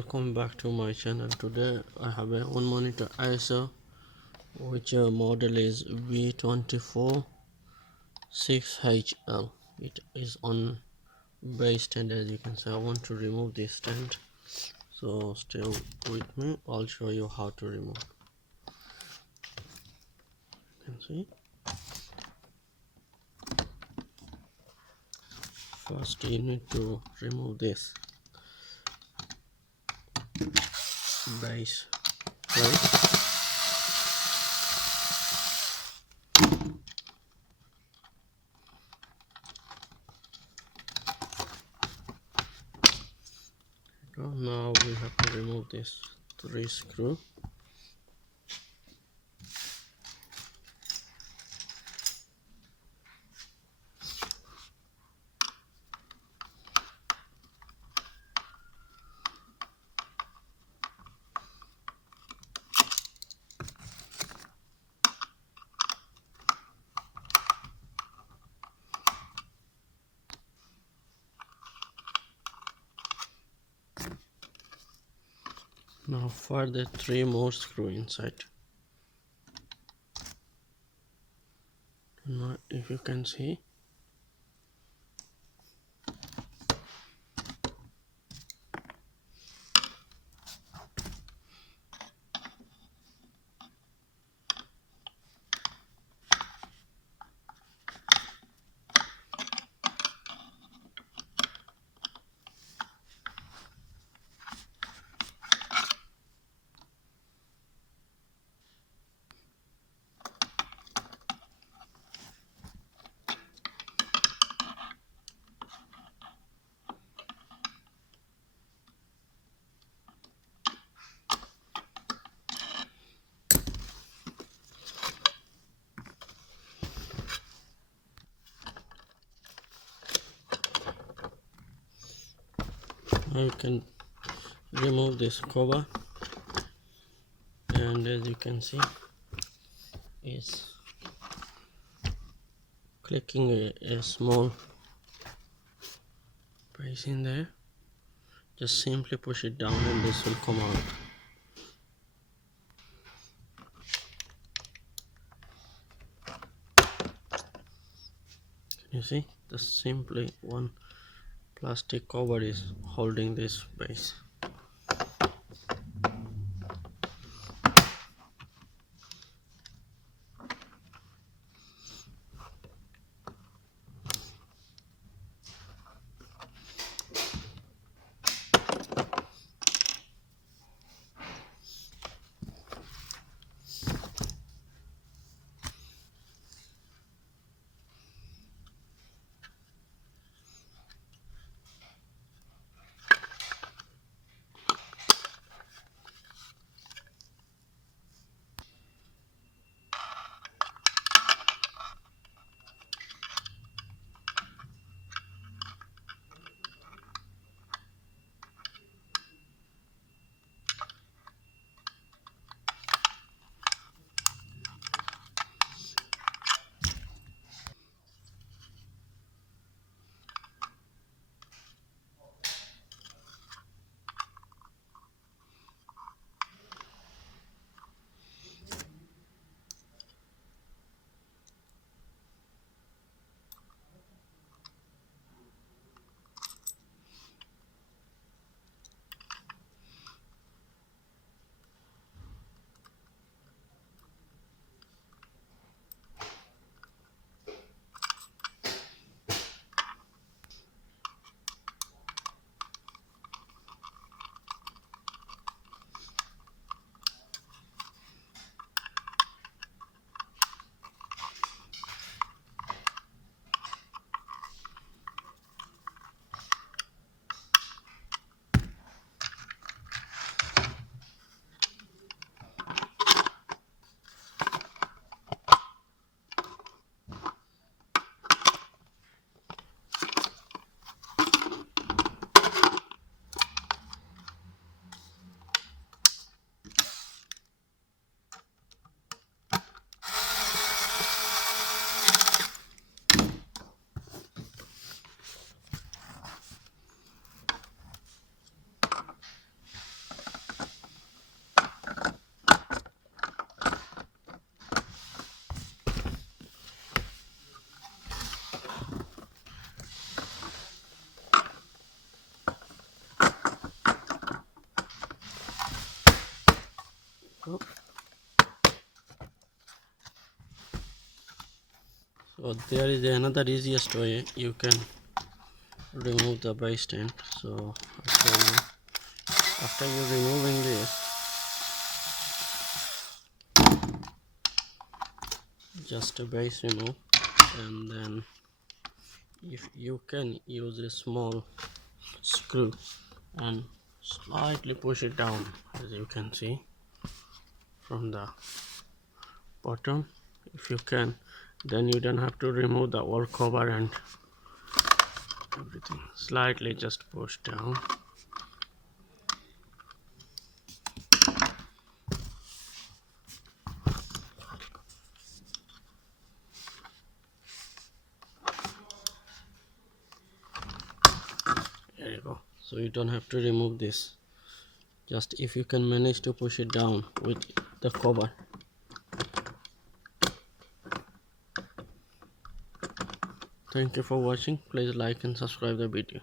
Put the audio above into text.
welcome back to my channel. Today I have one monitor Acer, which model is V246HL. It is on base stand. As you can see, I want to remove this stand, so stay with me. I'll show you how to remove. You can see, first you need to remove this base plate. Now we have to remove this 3 screw. Now further 3 more screw inside. Now if you can see, now you can remove this cover, and as you can see, is clicking a small piece in there. Just simply push it down and this will come out. Can you see? Just simply one plastic cover is holding this base. So there is another easiest way you can remove the base stand. So I'll show you. After you removing this, just a base remove, and then if you can use a small screw and slightly push it down, as you can see from the bottom. If you can, then you don't have to remove the wall cover and everything. Slightly just push down. There you go. So you don't have to remove this. Just if you can manage to push it down with the cover. Thank you for watching. Please like and subscribe the video.